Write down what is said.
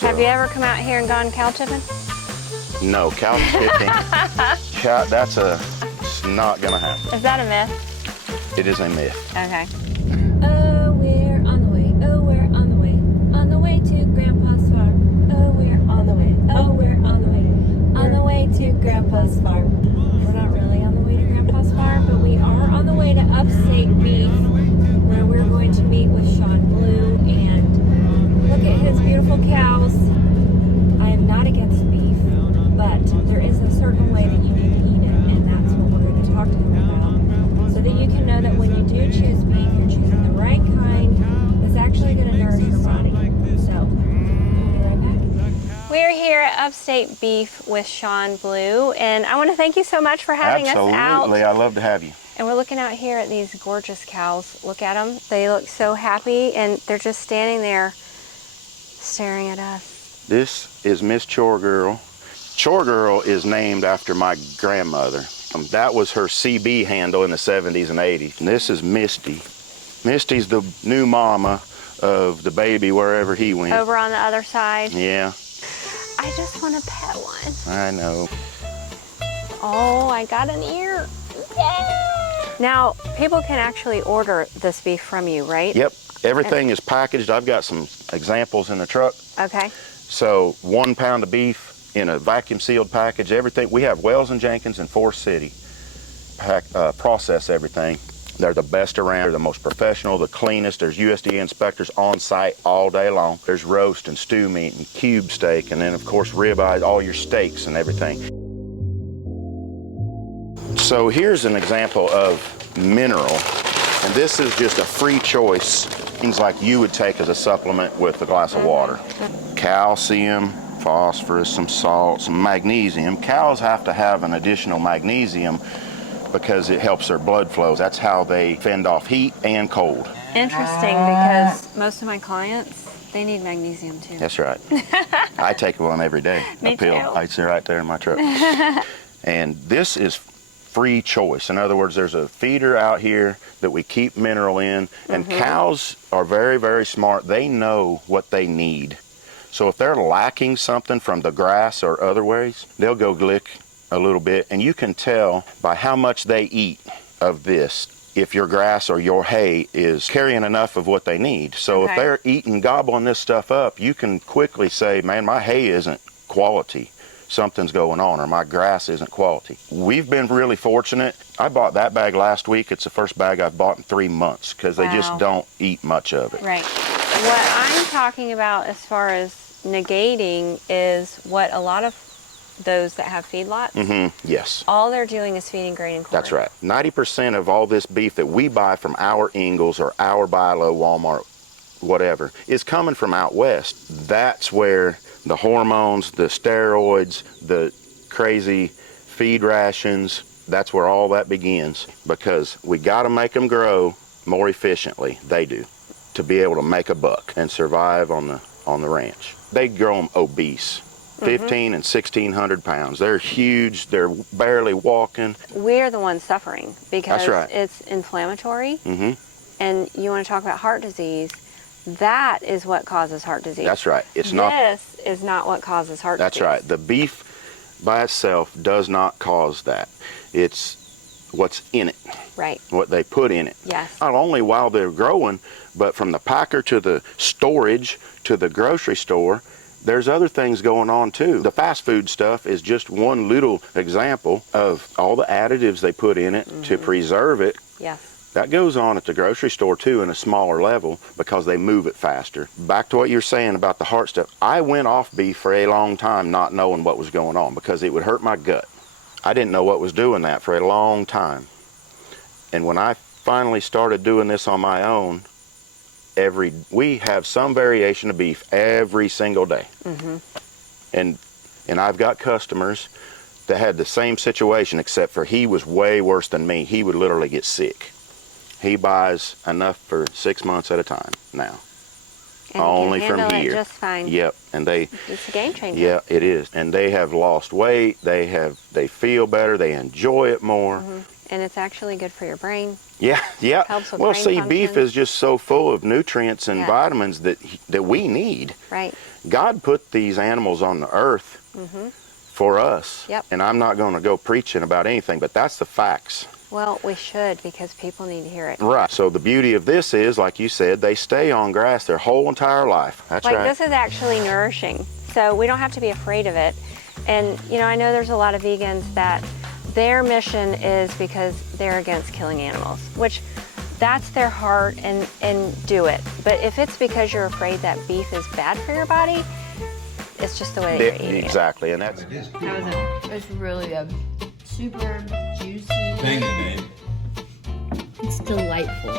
Have you ever come out here and gone cow tipping? No, cow tipping. It's not gonna happen. Is that a myth? It is a myth. Okay. Oh, we're on the way. Oh, we're on the way. On the way to Grandpa's farm. Oh, we're on the way. Oh, we're on the way. On the way to Grandpa's farm. We're not really on the way to Grandpa's farm, but we are on the way to Upstate Beef, where we're going to meet with Sean Blue and look at his beautiful cows. I am not against beef, but there is a certain way that you need to eat it, and that's what we're going to talk to him about, so that you can know that when you do choose beef, you're choosing the right kind that's actually going to nourish your body. So, we'll be right back. We're here at Upstate Beef with Sean Blue, and I want to thank you so much for having us out. Absolutely, I love to have you. And we're looking out here at these gorgeous cows. Look at them. They look so happy, and they're just standing there staring at us. This is Miss Chore Girl. Chore Girl is named after my grandmother. That was her CB handle in the 70s and 80s. And this is Misty. Misty's the new mama of the baby wherever he went. Over on the other side. Yeah. I just want to pet one. I know. Oh, I got an ear. Yeah! Now, people can actually order this beef from you, right? Yep. Everything is packaged. I've got some examples in the truck. Okay. So 1 pound of beef in a vacuum sealed package, everything. We have Wells and Jenkins in Forest City process everything. They're the best around. They're the most professional, the cleanest. There's USDA inspectors on site all day long. There's roast and stew meat and cube steak, and then of course ribeye, all your steaks and everything. So here's an example of mineral, and this is just a free choice. Things like you would take as a supplement with a glass of water. Calcium, phosphorus, some salt, some magnesium. Cows have to have an additional magnesium because it helps their blood flow. That's how they fend off heat and cold. Interesting, because most of my clients, they need magnesium too. That's right. I take one every day. Me a pill. too. It's right there in my truck. And this is free choice. In other words, there's a feeder out here that we keep mineral in, and cows are very, very smart. They know what they need. So if they're lacking something from the grass or other ways, they'll go lick a little bit, and you can tell by how much they eat of this if your grass or your hay is carrying enough of what they need. So if they're eating, gobbling this stuff up, you can quickly say, man, my hay isn't quality. Something's going on, or my grass isn't quality. We've been really fortunate. I bought that bag last week. It's the first bag I've bought in 3 months because they just don't eat much of it. Right. What I'm talking about as far as negating is what a lot of those that have feedlots, yes. all they're doing is feeding grain and corn. That's right. 90% of all this beef that we buy from our Ingalls or our Buy Low, Walmart, whatever, is coming from out west. That's where the hormones, the steroids, the crazy feed rations, that's where all that begins, because we got to make them grow more efficiently, they do, to be able to make a buck and survive on the ranch. They grow them obese, 15 and 1,600 pounds. They're huge, they're barely walking. We're the ones suffering because That's right. It's inflammatory, and you want to talk about heart disease. That is what causes heart disease. That's right. It's This is not what causes heart disease. That's right. The beef by itself does not cause that. It's what's in it. Right. What they put in it. Yes. Not only while they're growing, but from the packer to the storage to the grocery store, there's other things going on too. The fast food stuff is just one little example of all the additives they put in it to preserve it. Yes. That goes on at the grocery store too in a smaller level because they move it faster. Back to what you're saying about the heart stuff. I went off beef for a long time not knowing what was going on because it would hurt my gut. I didn't know what was doing that for a long time. And when I finally started doing this on my own, we have some variation of beef every single day. And I've got customers that had the same situation, except for he was way worse than me. He would literally get sick. He buys enough for 6 months at a time now. And only you can from handle here. It just fine. Yep, and it's a game changer. Yeah, it is. And they have lost weight. They feel better. They enjoy it more. and it's actually good for your brain. Yeah, yeah. Helps with Well, brain see, beef function. is just so full of nutrients and Yeah. vitamins that we need. Right. God put these animals on the earth for us. Yep. And I'm not going to go preaching about anything, but that's the facts. Well, we should, because people need to hear it. Right. So the beauty of this is, like you said, they stay on grass their whole entire life. That's Like, right. this is actually nourishing, so we don't have to be afraid of it. And, you know, I know there's a lot of vegans that their mission is because they're against killing animals, which that's their heart, and do it. But if it's because you're afraid that beef is bad for your body, it's just the way that you're eating Exactly, and that's... How is it? It's really a super juicy. Thank you, babe. It's delightful.